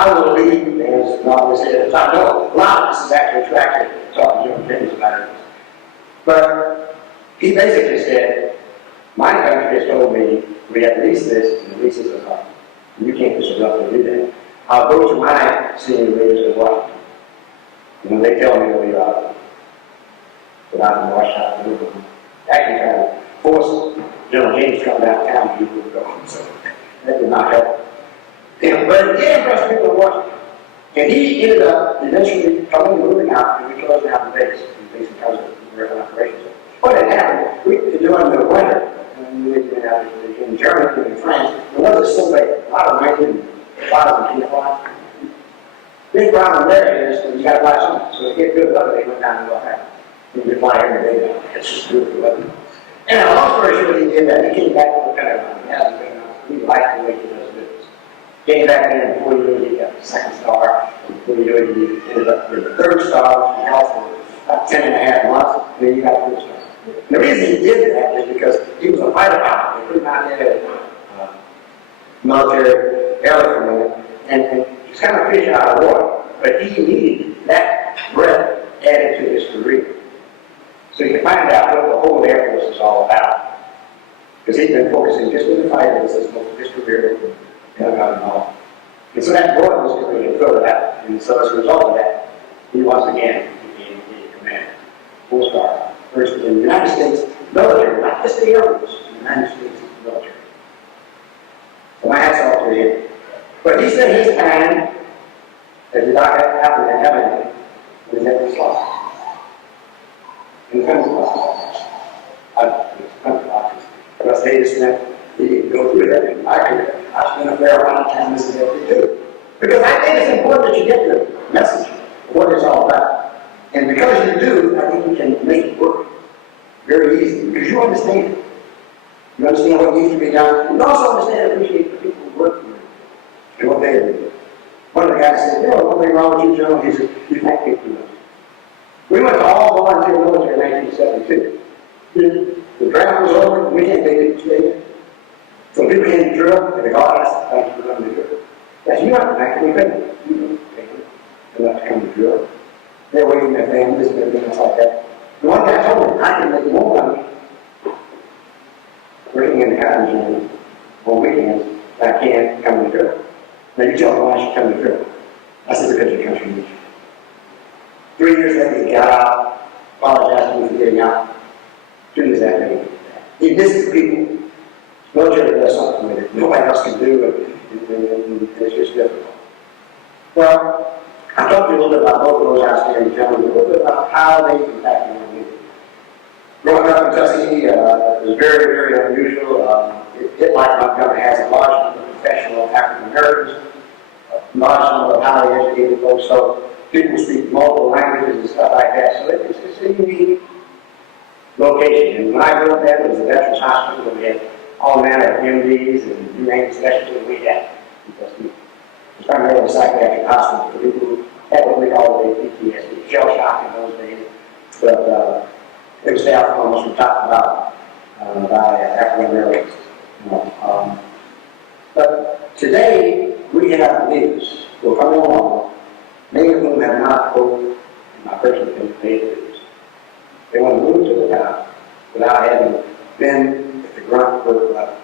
I will leave, as Bob was here, I know a lot of this is actually attractive, talking to Jim James about it. But he basically said, my country has told me we have leased this, and the lease is up. You can't just abruptly do that. I'll go to my senior leaders in Washington. And when they tell me where we are, that I'm in Washington, actually trying to force General James to come downtown, he would go. So that did not help. Yeah, but it did impress people in Washington. And he ended up eventually coming and moving out, and we closed down the base because of American operations. What had happened, during the winter, in Germany and in France, the weather was so bad, a lot of rain and clouds and fly. Big problem there is you got to fly something. So to get good weather, they went down to North Africa. You can fly every day now. It's just beautiful weather. And long story short, he did that. He came back to the country. He liked the way he does business. Came back in, before you knew it, he got the second star. Before you knew it, he ended up with the third star, which he held for about 10.5 months, and then you got the fourth star. And the reason he did that is because he was a fighter pilot. They put him out there at military airfield, and he's kind of fish out of water. But he needed that breath added to his career. So you can find out what the whole Air Force is all about. Because he's been focusing just on the fighter business most of his career, and got involved. And so that brought his career and filled it out. And so as a result of that, he once again became a commander. 4-star. First in the United States military, not just the Air Force, the United States military. So my hat's off to him. But he said his time, as the doctor happened to have anything, was at the slot. In the country office. But I say this that he didn't go through that in my career. I spent a fair amount of time listening to what they do. Because I think it's important that you get the message of what it's all about. And because you do, I think you can make it work very easily. Because you understand it. You understand what needs to be done. You also understand and appreciate the people who work for you and what they do. One of the guys said, one thing wrong with you, General, he said, you can't get too much. We went to all volunteer military in 1972. The draft was over, and we can't take it today. So people came to drill, and the guard asked, thank you for coming to drill. Yes, you have to thank me, pay. You don't pay them. They're not to come to drill. They're waiting their families and everything else like that. The one guy told me, I can make more money working in the cotton gin on weekends than I can coming to drill. Now you tell me why I should come to drill. I said, because your country needs you. 3 years later, he got out, apologized to me for getting out. 2 years after, he missed the people. Military does something with it. Nobody else can do it, and it's just difficult. Well, I talked to you a little bit about both of those outstanding gentlemen, a little bit about how they impacted on you. Growing up in Tuskegee, it was very, very unusual. It, like Montgomery, has a large number of professional African Americans, a large number of highly educated folks, so people speak multiple languages and stuff like that. So it's a unique location. And when I grew up there, it was a veterans hospital. We had all manner of MDs and humane specialties we had. It was primarily a psychiatric hospital for people who had what we call the PTSD, shell shock in those days. But it was staffed almost from top to bottom by African Americans. But today, we have leaders who are coming along, many of whom have not, quote, in my personal opinion, paid their dues. They want to move to the top without having been at the grunt work level.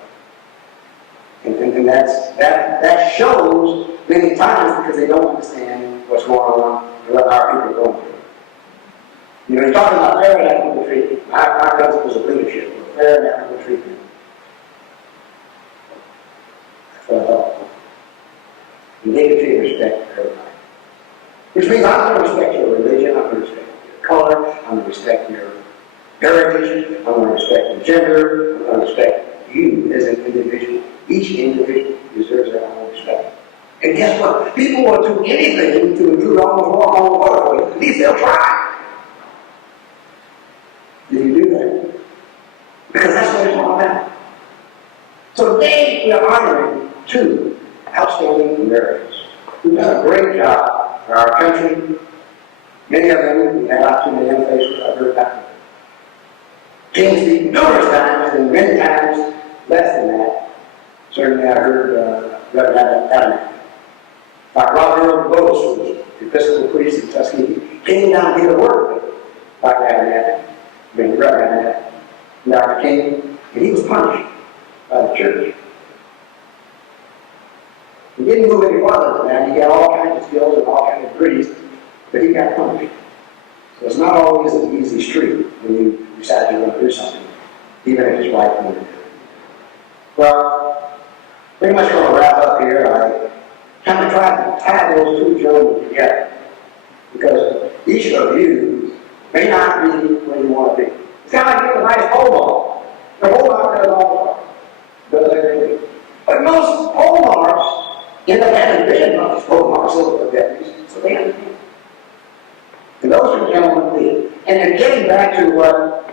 And that shows many times because they don't understand what's going on and what our people are going through. You know, you're talking about fair and equitable treatment. My principles of leadership were fair and equitable treatment. That's what I thought. And dignity and respect for everybody. Which means I'm going to respect your religion, I'm going to respect your color, I'm going to respect your heritage, I'm going to respect your gender, I'm going to respect you as an individual. Each individual deserves their own respect. And guess what? People will do anything to intrude on the walk on the water for you. At least they'll try. Did you do that? Because that's what it's all about. So today we are honoring 2 outstanding Americans who've done a great job for our country. Many of them we had opportunity to interface with. I've heard about them. King speak numerous times and many times less than that. Certainly I heard Reverend Adam. Dr. was the Episcopal priest in Tuskegee, came down here to work with Dr. Reverend Dr. King, and he was punished by the church. He didn't move any farther than that. He got all kinds of skills and all kinds of degrees, but he got punished. So it's not always an easy street when you decide you're going to do something, even if it's right thing to do. Well, pretty much going to wrap up here. I kind of tried to tie those two gentlemen together, because each of you may not be where you want to be. It's kind of like being a nice pole ball. The pole mark does all the work. Does everything. But most pole marks end up having been much pole marks over the decades, so they understand. And those two gentlemen did. And then getting back to what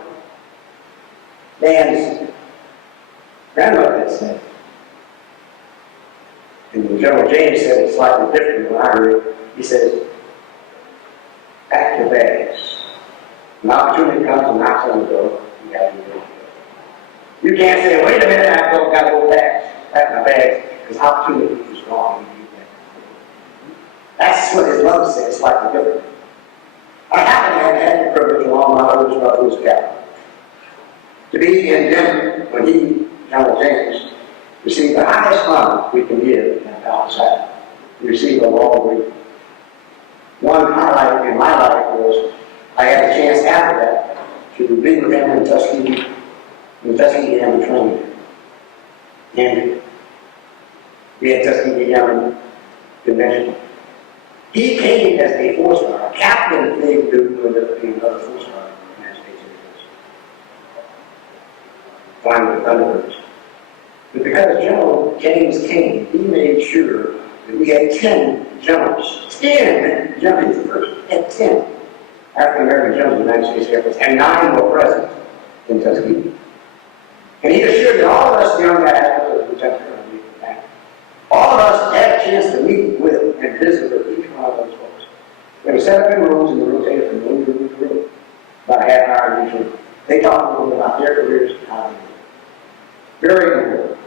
Dan's grandmother had said, and General James said it slightly different than I heard it. He says, pack your bags. An opportunity comes and knocks on the door, you got to do it. You can't say, wait a minute, I've got to go pack my bags, because opportunity is gone. That's what his mother said, slightly different. I happen to have had the privilege, along with my oldest brother, who was a captain, to be in Denver when he, General James, received the highest honor we can give at outside. He received a law degree. One highlight in my life was I had a chance after that to be with him in Tuskegee Airmen training. And we had Tuskegee Airmen convention. He came as a four-star, captain thing to being another four-star in the United States Air Force. Flying with Thunderbirds. But because General James came, he made sure that we had 10 generals. 10 generals, the first, had 10 African-American generals in the United States Air Force, and 9 were present in Tuskegee. And he assured that all of us young guys, all of us had a chance to meet with and visit with each one of those folks. They were set up in rooms and they rotated from room to room to room, about a half hour in each room. They talked a little bit about their careers and how they did. Very important.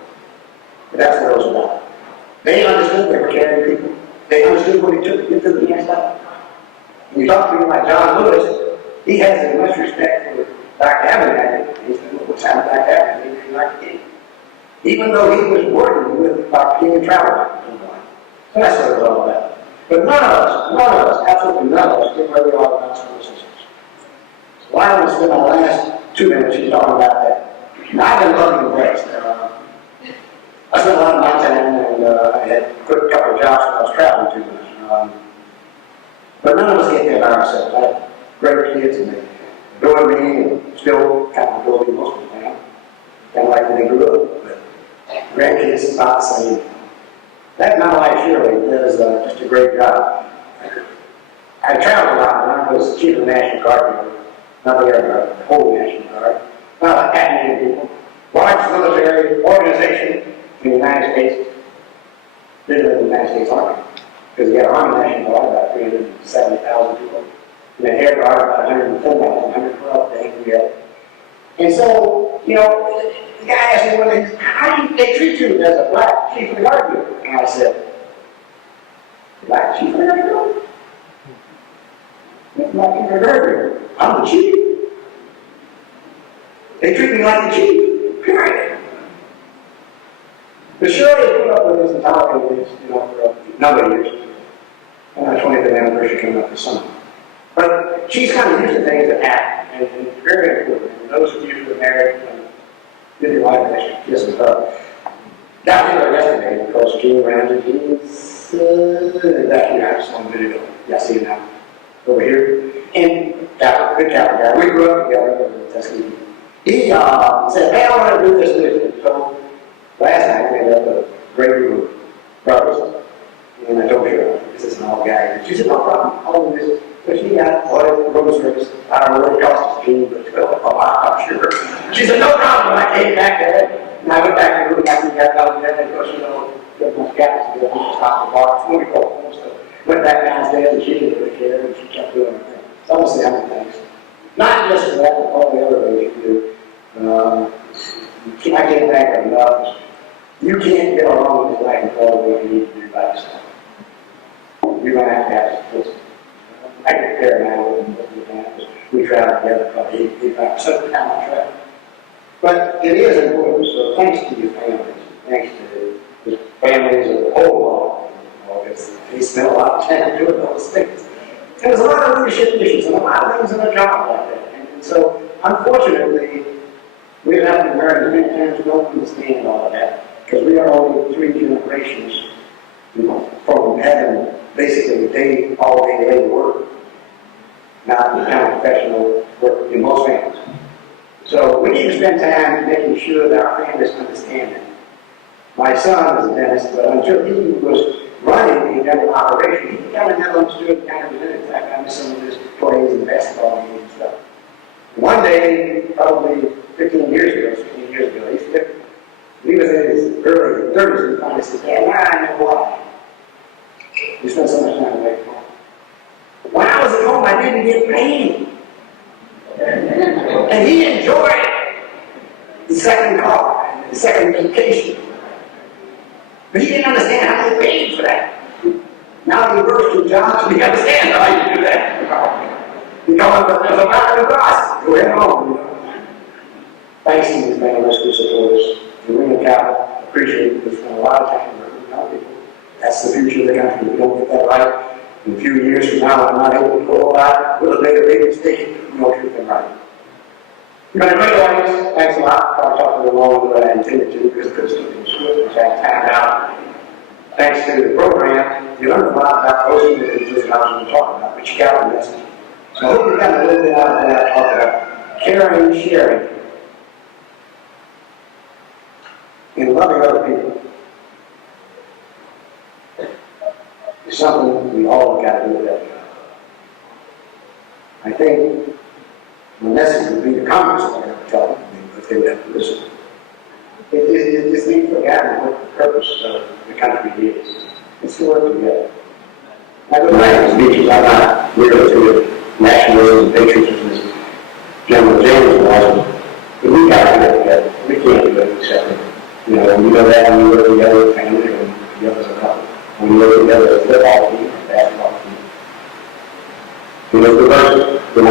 But that's what it was about. They understood they were carrying people. They understood what it took to get to the next level. When you talk to people like John Lewis, he has as much respect for Dr. Abernathy. He said, well, what's happened to Dr. Abernathy? He's like King. Even though he was working with Dr. King and travel. So that's what it was all about. But none of us, absolutely none of us, did where we are about school systems. So I want to spend my last 2 minutes just talking about that. Now, I've been loving the place. I spent a lot of my time, and I had put a couple of jobs when I was traveling too much. But none of us get there by ourselves. I have great kids, and they adore me, and still kind of adore me most of the time. Kind of like when they grew up. But grandkids is about the same. That, my wife Shirley does just a great job. I traveled a lot when I was chief of the National Guard, not the Air Guard, the whole National Guard. About half a million people. Large military organization in the United States, bigger than the United States Army. Because we have Army National Guard, about 370,000 people. And the Air Guard, about 110,000, 112, they think we have. And so, you know, the guy asked me one day, how do they treat you as a black chief of the guard group? And I said, black chief of the guard group? Black chief of the guard group? I'm the chief. They treat me like the chief, period. But Shirley put up with this and tolerated this, you know, for a number of years. And our 25th anniversary coming up this summer. But she's kind of used to things that happen, and it's very important. And those of you who are married, give your wife an extra kiss and hug. Down here yesterday, because Gene Ramsey, he's back here, just one minute ago. Yeah, I see him now. Over here. And good Catholic guy. We grew up together in Tuskegee. He said, hey, I want to do this. So last night, we ended up with a great group of brothers. And I told her, this is an all guy. She said, no problem, I'll do this. So she got audit room service. I don't know what it cost us, Gene, but I'm sure. She said, no problem. I came back there, and I went back to the room after we got done there, and of course, you know, there was gaps to go. We just stopped the bar before we go home. So went back downstairs, and she didn't really care, and she kept doing her thing. So I want to say how many things. Not just for that, but all the other ways you do. I can't thank her enough. You can't get along with this life and all the way you need to do by yourself. You we don't have to have support. I can compare now with that. We travel together probably 85% of the time I travel. But it is important, so thanks to your families, thanks to the families of the whole world, because they spend a lot of time doing those things. And there's a lot of leadership issues and a lot of things in a job like that. And so, unfortunately, we have to learn many times don't understand all of that, because we are only 3 generations from having basically all-day labor work, not the kind of professional work in most families. So we need to spend time making sure that our families understand that. My son is a dentist, but until he was running the dental operation, he kind of never understood kind of the minutes. I missed some of his plays and basketball games and stuff. One day, probably 15 years ago, he was in his early 30s, and he finally said, "Dad, I know why. We spent so much time away from home. When I was at home, I didn't get paid." And he enjoyed the second car, the second vacation. But he didn't understand how they paid for that. Now he works 2 jobs, and he understands how you do that. Because there's a mountain across. Go ahead home. Thanks to these families who support us. And we appreciate it. We spend a lot of time working with our people. That's the future of the country. If we don't get that right, in a few years from now, I'm not able to go about it. We'll have made a big mistake. We don't treat them right. You've been a great audience. Thanks a lot. I'll talk a little longer than I intended to because the script was timed out. Thanks to the program, you learned a lot about those individuals that I was going to talk about, but you got the message. So I hope you got a little bit out of that talk about caring, sharing, and loving other people. It's something we all got to do with that. I think the message would be to Congress what I would tell them if they would have to listen. It's being forgotten what the purpose of the country is. It's to work together. I go back to speeches, I'm not really to nationalism and patriotism as General James was, but we got to get together. We can't do it separately. You know that when you work together as a family or together as a couple. When you work together as a football team or basketball team. You know, the person, the